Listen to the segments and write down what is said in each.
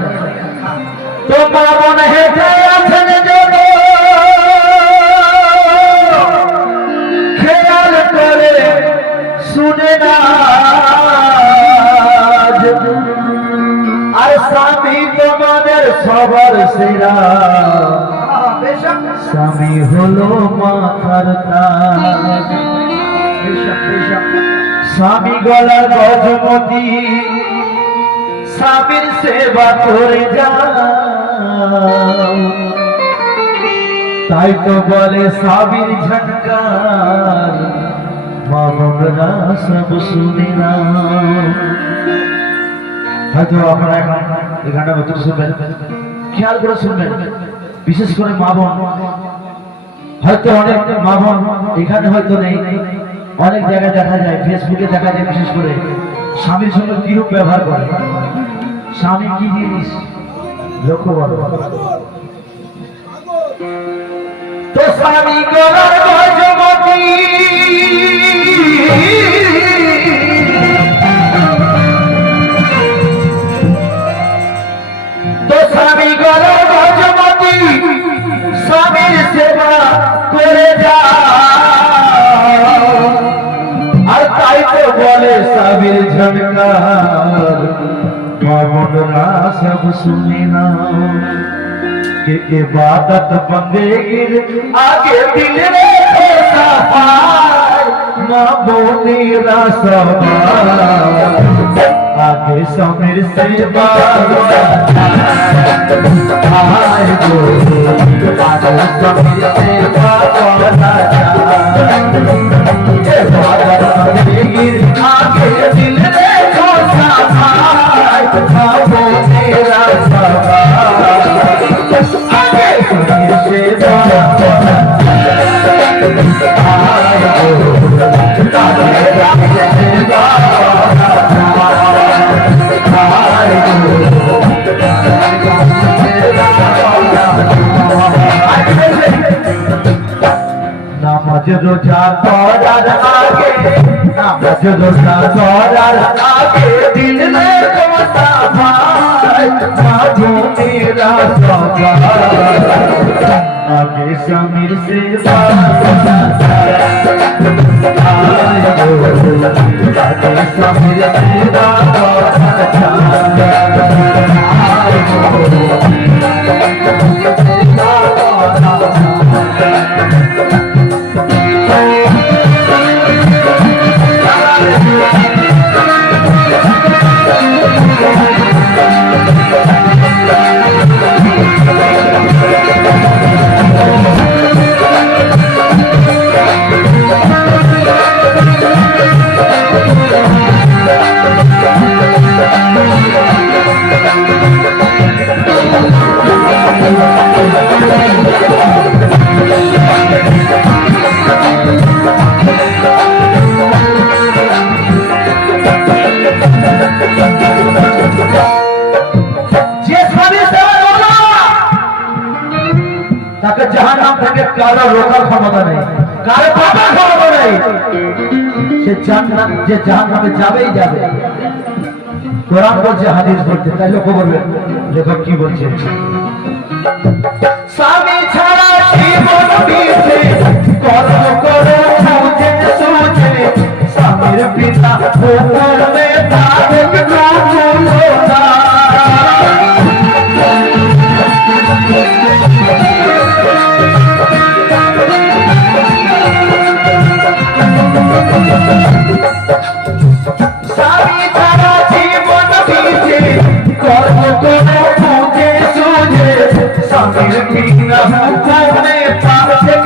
Monitor monitor তো মা মনে হেঁটে আছেন যত খেয়াল আর স্বামী সবার সেরা। হলো মাথার স্বামী গলার গজমতি। স্বামীর সেবা করে যাও। তাই তো বলে স্বামীর ঝটকার খেয়াল করে শুনবেন, বিশেষ করে হয়তো এখানে হয়তো নেই। অনেক জায়গায় দেখা যায় ফেসবুকে দেখা যায় বিশেষ করে। স্বামীর সঙ্গে কিরূপ ব্যবহার করে? স্বামী কি জিনিস? লক্ষ্য করো। তো স্বামী গজমতি তো স্বামী গজমতি স্বামীর সেবা করে যাও। আর তাই তো বলে স্বামীর ঝনকার ना सब सुनना के इबादत बंदेगिर आगे दिल रखे सफार माँ बोली आगे समीर से आए बोली समीर से बाबा आगे নামাজ রোজা করার আগে নামাজ রোজা করার আগে দিল রে কোসা ভাই মাঝো মেরা সবাই আগে স্বামীর সেবা আগে স্বামীর সেবা যে তাকে জাহান নাম থেকে কারও রোকার ক্ষমতা নেই, কারও ক্ষমতা নেই। সে যে নামে যাবেই যাবে। কোরআন বলছে, হাদিস বলছে তাই লক্ষ্য করবেন লেখক কি বলছে? স্বামী ছাড়া জীবন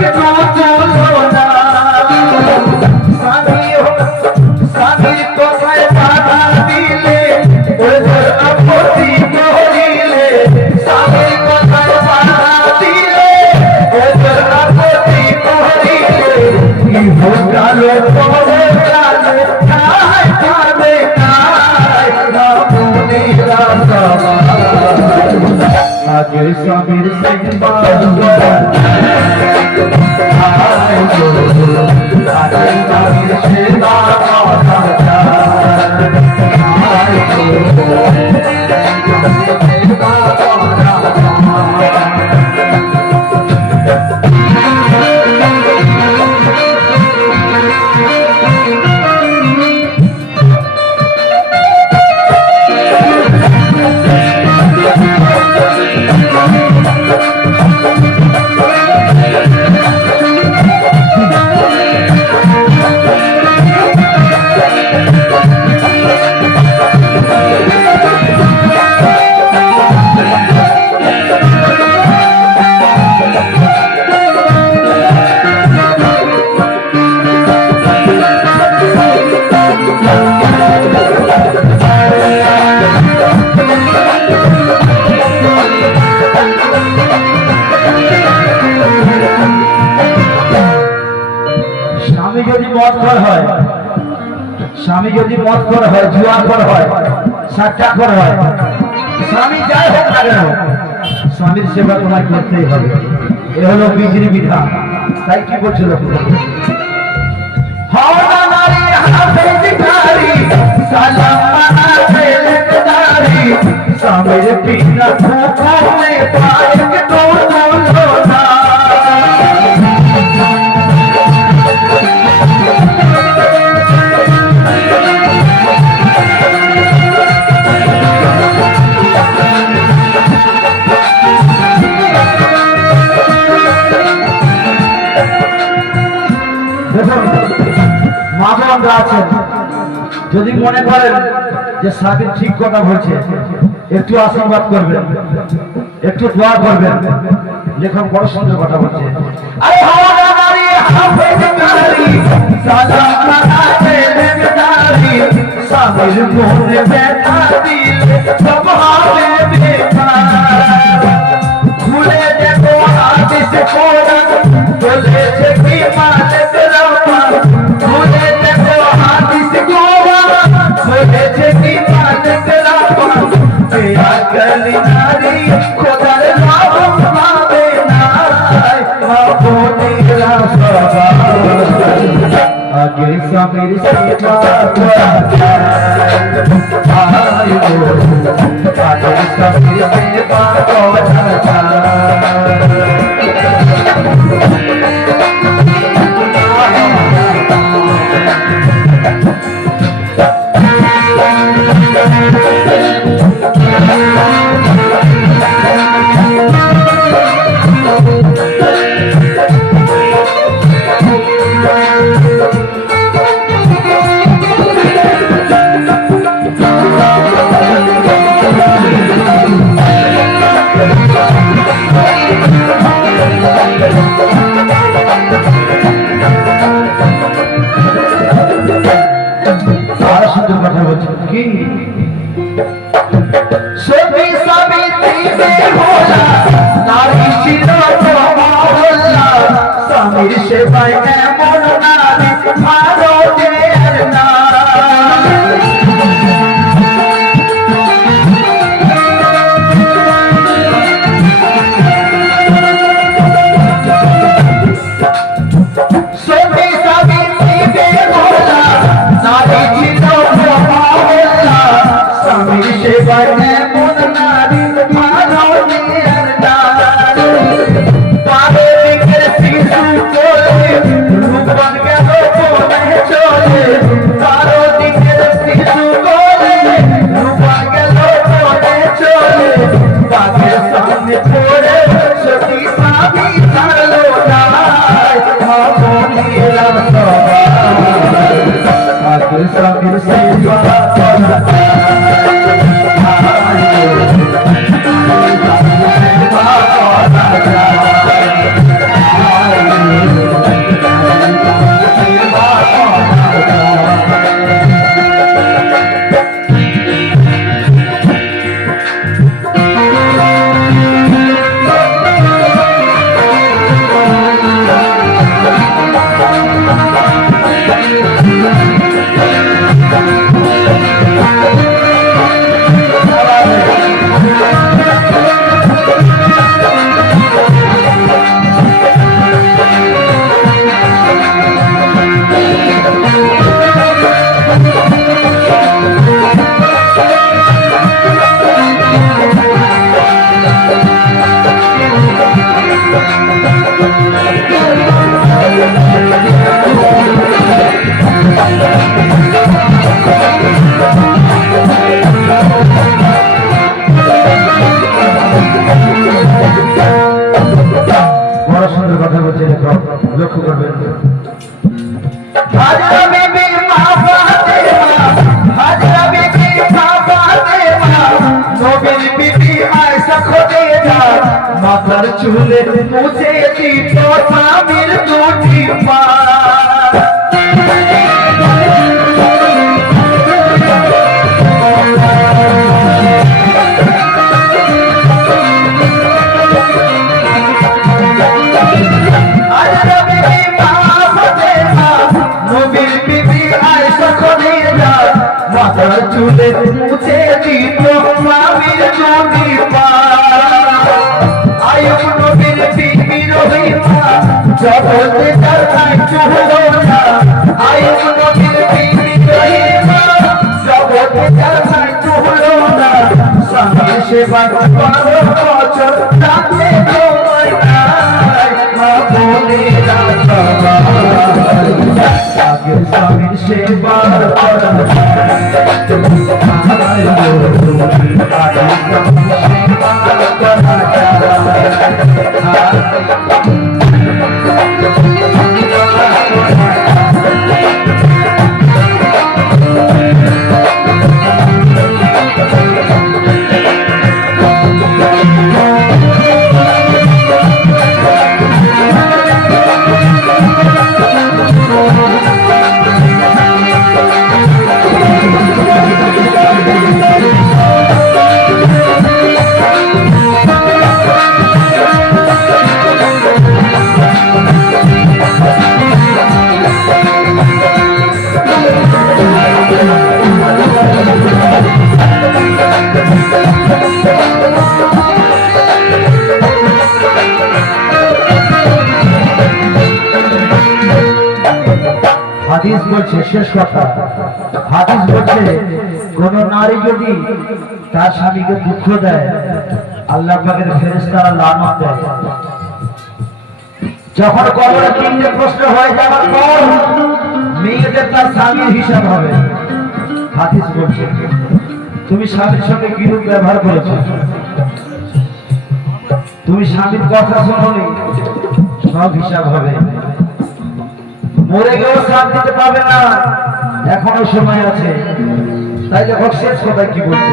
Thank you. স্বামী যদি মদ কর হয়, স্বামী যদি মদ কর হয়, জুয়া কর হয় সাক্ষা কর হয়, স্বামী যাই হোক না কেন, স্বামীর সেবা তোমায় করতেই হবে। এ হলো বিধির বিধান। তাই কি বলছিল সালাম স্বামীর পিতা বোনরা আছেন? যদি মনে করেন যে সাবির ঠিক কথা বলছে, একটু আশীর্বাদ করবেন, একটু দোয়া করবেন, লেখক বড় সুন্দর কথা বলছে। সাবির মনে দিলে বেকার। আগে স্বামীর সেবা করা যায় গো আগে স্বামীর সেবা করা যায় কি? সবি সাবিত্রী বেহুলা নারী ছিল মহল্লা। স্বামীর সেবায় এমন নারী María Yeah. রহিমা জগতে তার নাই চুহলো না আয়ুব নবীর বিবি রহিমা জগতে তার নাই চুহলো না স্বামী সেবা করো বছর আগে স্বামীর সেবা করা। শেষ কথা। হাদিস বলছে, কোন নারী যদি তার স্বামীকে দুঃখ দেয়, আল্লাহ পাকের ফেরেশতারা লানত দেয়। যখন কবরে তিনটে প্রশ্ন হয়ে যাওয়ার পর মেয়েদের তার স্বামীর হিসাব হবে। হাদিস বলছে, তুমি স্বামীর সঙ্গে কিরূপ ব্যবহার করেছ? তুমি স্বামীর কথা শোনি সব হিসাব হবে। মরে গেলেও সাথ দিতে পারবে না। এখনও সময় আছে। তাই দেখো শেষ কথা কি বলছে?